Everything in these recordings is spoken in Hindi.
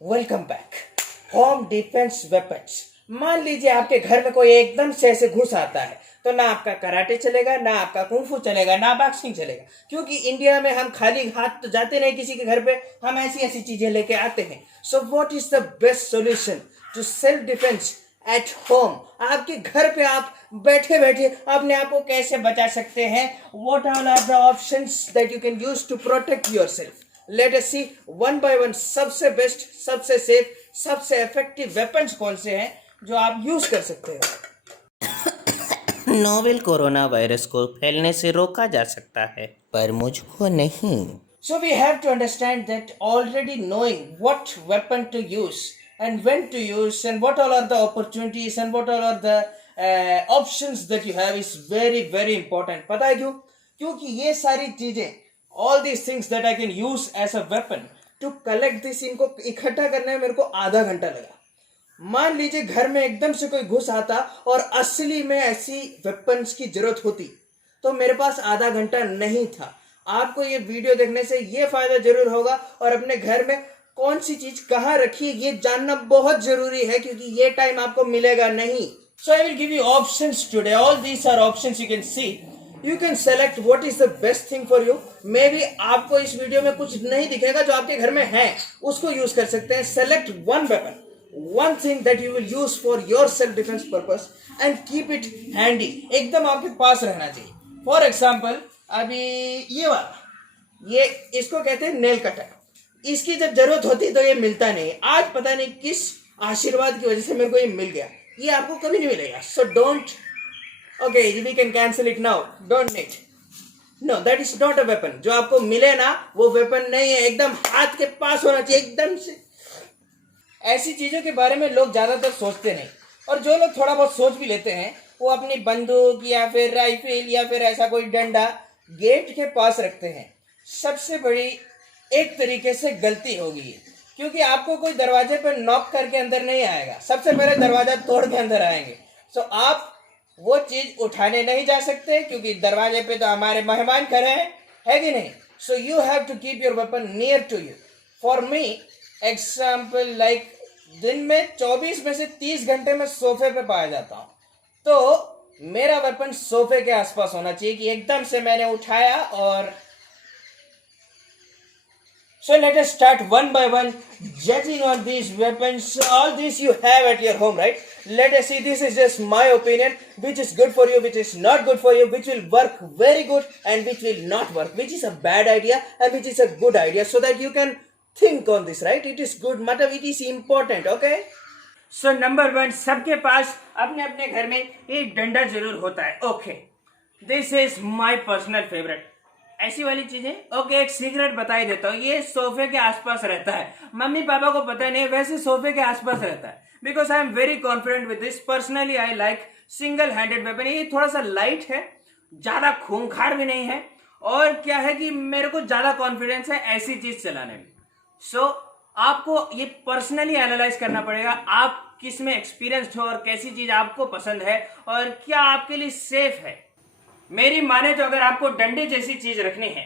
Welcome back. Home defence weapons. मान लीजिए आपके घर में कोई एकदम से ऐसे घुस आता है तो ना आपका कराटे चलेगा, ना आपका कुंफू चलेगा, ना बॉक्सिंग चलेगा, क्योंकि इंडिया में हम खाली हाथ तो जाते नहीं किसी के घर पे, हम ऐसी ऐसी चीजें लेके आते हैं। So what is the best solution to self defence at home? आपके घर पे आप बैठे बैठे अपने आप को कैसे बचा सकते हैं? What are the options that you can use to protect yourself? Let us see one by one सबसे बेस्ट, सबसे सेफ, सबसे इफेक्टिव वेपन्स कौन से हैं जो आप यूज कर सकते हो। नोवेल कोरोना वायरस को फैलने से रोका जा सकता है, पर मुझको नहीं। So we have to understand that already knowing what weapon to use and when to use and what all are the opportunities and what all are the options that you have is very very important. पता है क्यों? क्योंकि ये सारी चीजें, all these things that I can use as a weapon to collect this, इनको इकट्ठा करने में मेरे को आधा घंटा लगा। मान लीजिए घर में एकदम से कोई घुस आता और असली में ऐसी वेपन्स की जरूरत होती तो मेरे पास आधा घंटा नहीं था। आपको ये वीडियो देखने से ये फायदा जरूर होगा और अपने घर में कौन सी चीज कहाँ रखी ये जानना बहुत जरूरी है, क्योंकि ये टाइम आपको मिलेगा नहीं। So I will give you options today. All these are options, you can see, you can select what is the best thing for you. Maybe आपको इस वीडियो में कुछ नहीं दिखेगा जो आपके घर में है, उसको यूज कर सकते हैं। Select one weapon, one thing that you will use for your self defense purpose and keep it handy, एकदम आपके पास रहना चाहिए। फॉर एग्जाम्पल अभी ये वाला, ये इसको कहते हैं नेल कटर। इसकी जब जरूरत होती तो ये मिलता नहीं। आज पता नहीं किस आशीर्वाद की वजह से मेरे को ये मिल गया, ये आपको कभी नहीं मिलेगा। So don't, okay we can cancel it now, don't need, no that is not a weapon. जो आपको मिले ना वो वेपन नहीं है, एकदम हाथ के पास होना चाहिए एकदम से। ऐसी चीजों के बारे में लोग ज्यादातर सोचते नहीं, और जो लोग थोड़ा बहुत सोच भी लेते हैं वो अपनी बंदूक या फिर राइफल या फिर ऐसा कोई डंडा गेट के पास रखते हैं। सबसे बड़ी एक तरीके से गलती होगी, क्योंकि आपको कोई दरवाजे पर नॉक करके अंदर नहीं आएगा, सबसे पहले दरवाजा तोड़ के अंदर आएंगे। सो आप वो चीज उठाने नहीं जा सकते, क्योंकि दरवाजे पे तो हमारे मेहमान खड़े हैं, है कि नहीं? So you have to keep your weapon near to you. For me example like, दिन में 24 में से 30 घंटे में सोफे पे पाया जाता हूँ, तो मेरा वेपन सोफे के आसपास होना चाहिए कि एकदम से मैंने उठाया। और so let us start one by one judging on these weapons. All these you have at your home, right? Let us see, this is just my opinion, which is good for you, which is not good for you, which will work very good and which will not work, which is a bad idea and which is a good idea, so that you can think on this, right? It is good, मतलब it is important, okay? So number one, सबके पास अपने अपने घर में एक डंडा जरूर होता है। Okay, this is my personal favourite. ऐसी वाली चीजें, ओके एक सीक्रेट बता ही देता हूँ, ये सोफे के आसपास रहता है। मम्मी पापा को पता नहीं, वैसे सोफे के आसपास रहता है। Because I am very confident with this. Personally I like single handed weapon. ये थोड़ा सा लाइट है, ज्यादा खूंखार भी नहीं है, और क्या है कि मेरे को ज्यादा कॉन्फिडेंस है ऐसी चीज चलाने में। सो आपको ये पर्सनली एनालाइज करना पड़ेगा, आप किस में एक्सपीरियंस्ड हो और कैसी चीज आपको पसंद है और क्या आपके लिए सेफ है। मेरी माने तो अगर आपको डंडे जैसी चीज रखनी है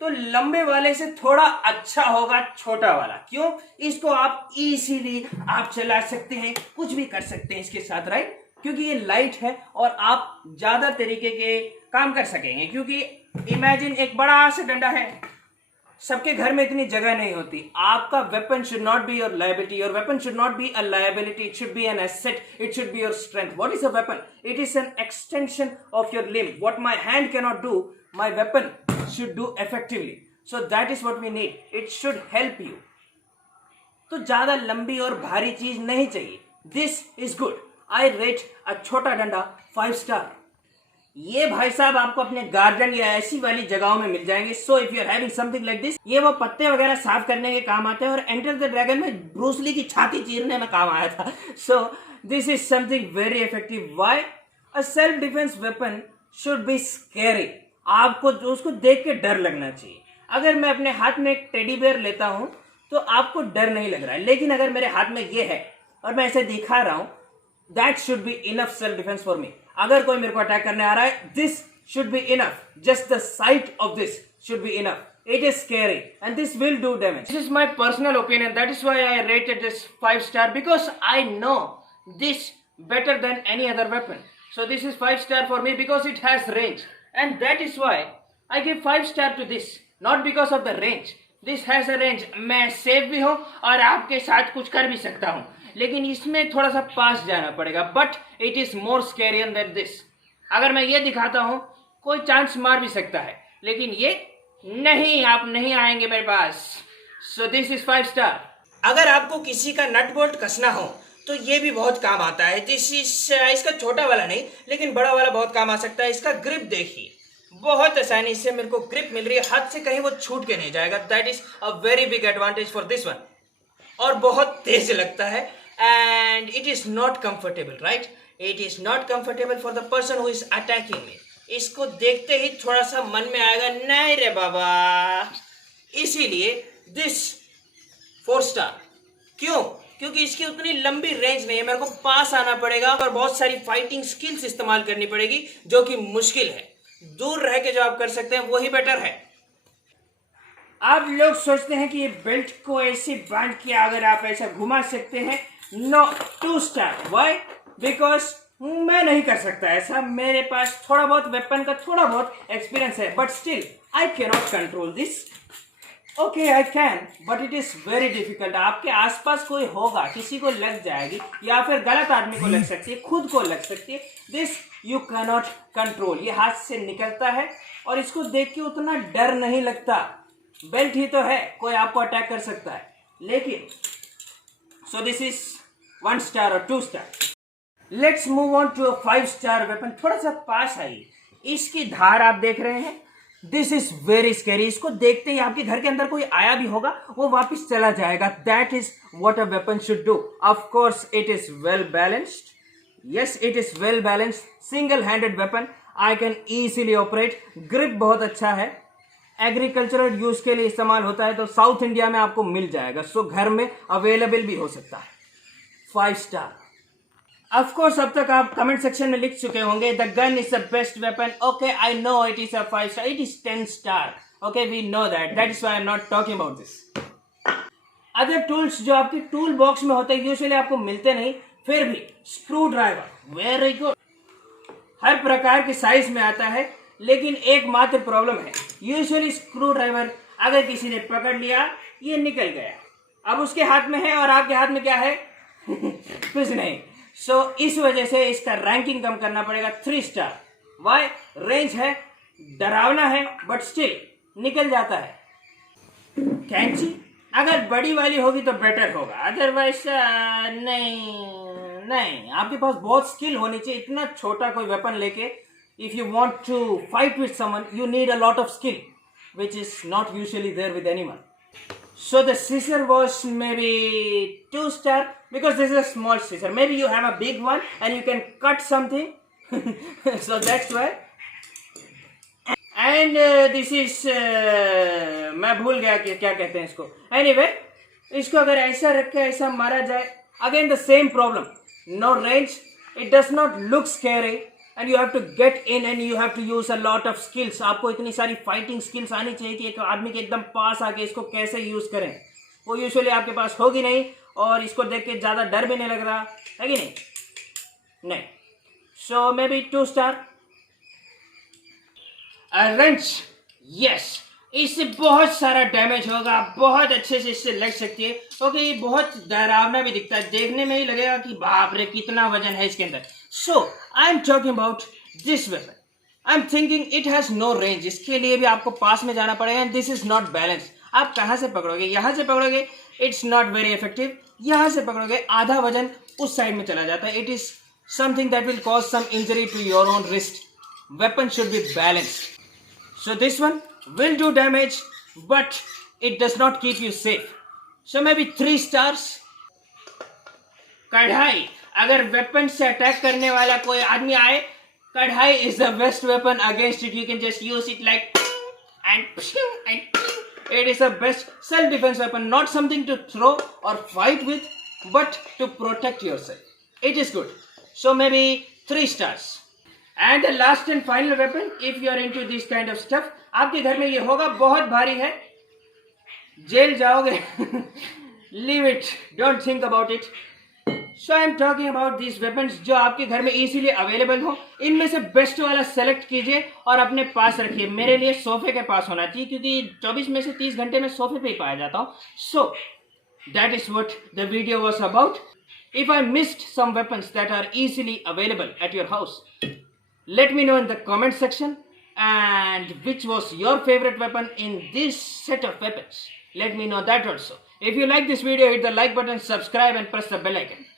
तो लंबे वाले से थोड़ा अच्छा होगा छोटा वाला। क्यों? इसको आप इजीली आप चला सकते हैं, कुछ भी कर सकते हैं इसके साथ, राइट? क्योंकि ये लाइट है और आप ज्यादा तरीके के काम कर सकेंगे। क्योंकि इमेजिन एक बड़ा सा डंडा है, सबके घर में इतनी जगह नहीं होती। आपका weapon should not be your liability, your weapon should not be a liability, it should be an asset, it should be your strength. What is a weapon? It is an extension of your limb. What my hand can not do, my weapon should do effectively. So that is what we need, it should help you. तो ज्यादा लंबी और भारी चीज नहीं चाहिए। This is good. I rate अ छोटा डंडा 5 स्टार। ये भाई साहब आपको अपने गार्डन या ऐसी वाली जगहों में मिल जाएंगे। So if you are having something like this, ये वो पत्ते वगैरह साफ करने के काम आते हैं, और एंटर द ड्रैगन में ब्रूस ली की छाती चीरने में काम आया था। सो this is something very effective. Why? A self defence weapon should B scary. आपको उसको देख के डर लगना चाहिए। अगर मैं अपने हाथ में एक टेडी बेयर लेता हूं तो आपको डर नहीं लग रहा है, लेकिन अगर मेरे हाथ में ये है और मैं ऐसे दिखा रहा हूं, that should be enough self defence for me. अगर कोई मेरे को अटैक करने आ रहा है, this should be enough, just the site of this should be enough. It is scary and this will do damage. This is my personal opinion. That is why I rated this 5 star, because I know this better than any other weapon. So this is 5 star for me because it has range, and that is why I give 5 star to this. Not because of the range. This has a range. मैं सेफ भी हूँ और आपके साथ कुछ कर भी सकता हूँ, लेकिन इसमें थोड़ा सा पास जाना पड़ेगा. But it is more scarier than this. अगर मैं ये दिखाता हूँ कोई चांस मार भी सकता है, लेकिन ये नहीं, आप नहीं आएंगे मेरे पास. So this is 5 star. अगर आपको किसी का नट बोल्ट कसना हो तो ये भी बहुत काम आता है. दिस इज इसका छोटा वाला नहीं, लेकिन बड़ा वाला बहुत काम आ सकता है. इसका ग्रिप देखिए, बहुत आसानी से मेरे को ग्रिप मिल रही है, हाथ से कहीं वो छूट के नहीं जाएगा. That is a very big advantage for this one. और बहुत तेज लगता है, and it is not comfortable, right? It is not comfortable for the person who is attacking मी. इसको देखते ही थोड़ा सा मन में आएगा नहीं रे बाबा. इसीलिए दिस 4 स्टार. क्यों? क्योंकि इसकी उतनी लंबी रेंज नहीं है. मेरे को पास आना पड़ेगा और बहुत सारी फाइटिंग स्किल्स इस्तेमाल करनी पड़ेगी, जो कि मुश्किल है. दूर रह के जो आप कर सकते हैं वही बेटर है. आप लोग सोचते हैं कि ये बेल्ट को ऐसे बांध के अगर आप ऐसा घुमा सकते हैं. No, 2 star. व्हाई? बिकॉज मैं नहीं कर सकता ऐसा. मेरे पास थोड़ा बहुत वेपन का थोड़ा बहुत एक्सपीरियंस है, but still I can not control this. Okay, I can, but it is very difficult. आपके आसपास कोई होगा, किसी को लग जाएगी, या फिर गलत आदमी को लग सकती है, खुद को लग सकती है. This you can not control. ये हाथ से निकलता है और इसको देख के उतना डर नहीं लगता. बेल्ट ही तो है, कोई आपको अटैक कर सकता है. लेकिन सो दिस इज 1 स्टार और 2 star. Let's move on to a 5 star weapon. थोड़ा सा पास आइए. इसकी धार आप देख रहे हैं. This is very scary. इसको देखते ही आपके घर के अंदर कोई आया भी होगा, वो वापस चला जाएगा. That is what a weapon should do. Of course it is well balanced. Yes, it is well balanced. Single handed weapon. I can easily operate. Grip बहुत अच्छा है. एग्रीकल्चरल यूज के लिए इस्तेमाल होता है, तो साउथ इंडिया में आपको मिल जाएगा. सो घर में अवेलेबल भी हो सकता है. 5 स्टार. ऑफ कोर्स अब तक आप कमेंट सेक्शन में लिख चुके होंगे the gun is the best weapon. Okay, I know it is a 5 star. It is 10 star. Okay, we know that. That is why I am not talking about this. Other tools जो आपके टूल बॉक्स में होते हैं यूजुअली आपको मिलते नहीं, फिर भी स्क्रू ड्राइवर वेरी गुड. हर प्रकार के साइज में आता है, लेकिन एक मात्र प्रॉब्लम है. यूजुअली स्क्रू ड्राइवर अगर किसी ने पकड़ लिया, ये निकल गया. अब उसके हाथ में है और आपके हाथ में क्या है? कुछ नहीं. सो इस वजह से इसका रैंकिंग कम करना पड़ेगा. 3 स्टार. वाई? रेंज है, डरावना है, बट स्टिल निकल जाता है. कैंची अगर बड़ी वाली होगी तो बेटर होगा, अदरवाइज नहीं. आपके पास बहुत स्किल होनी चाहिए. इतना छोटा कोई वेपन लेके if you want to fight with someone, you need a lot of skill, which is not usually there with anyone. So the scissor was maybe 2 star, because this is a small scissor. Maybe you have a big one and you can cut something. So that's why. And this is मैं भूल गया कि क्या कहते हैं इसको. Anyway, इसको अगर ऐसा रख के ऐसा मारा जाए, again the same problem. No range. It does not look scary. And you have to get in and you have to use a lot of skills. आपको इतनी सारी फाइटिंग स्किल्स आनी चाहिए कि एक आदमी के एकदम पास आके इसको कैसे यूज करें. वो यूजुअली आपके पास होगी नहीं, और इसको देख के ज़्यादा डर भी नहीं लग रहा है कि नहीं. So maybe 2 star. Wrench, yes, इससे बहुत सारा डैमेज होगा, बहुत अच्छे से इससे लग सकती है. ओके, ये बहुत डरावना भी दिखता है, देखने में ही लगेगा कि बाप रे कितना वजन है इसके अंदर. So I am talking about this weapon. I am thinking it has no range. इसके लिए भी आपको पास में जाना पड़ेगा. And this is not balance. आप कहाँ से पकड़ोगे? यहाँ से पकड़ोगे, इट्स नॉट वेरी इफेक्टिव. यहाँ से पकड़ोगे, आधा वजन उस साइड में चला जाता है. It is something that will cause some injury to your own wrist. Weapon should be balanced. So this one will do damage, but it does not keep you safe. So maybe 3 stars. कढ़ाई, अगर वेपन से अटैक करने वाला कोई आदमी आए, कढ़ाई is the best weapon against it. You can just use it like and it is the best self-defense weapon. Not something to throw or fight with, but to protect yourself. It is good. So maybe 3 stars. And the last and final weapon, if you are into this kind of stuff, आपके घर में ये होगा, बहुत भारी है, जेल जाओगे. Leave it, don't think about it. So I am talking about these weapons जो आपके घर में इजीली अवेलेबल हो. इनमें से बेस्ट वाला सेलेक्ट कीजिए और अपने पास रखिए. मेरे लिए सोफे के पास होना चाहिए, क्योंकि 24 में से 30 घंटे में सोफे पे ही पाया जाता हूँ. सो that is what the video was about. If I missed some weapons that are easily available at your house, let me know in the comment section. And which was your favorite weapon in this set of weapons? Let me know that also. If you like this video, hit the like button, subscribe and press the bell icon.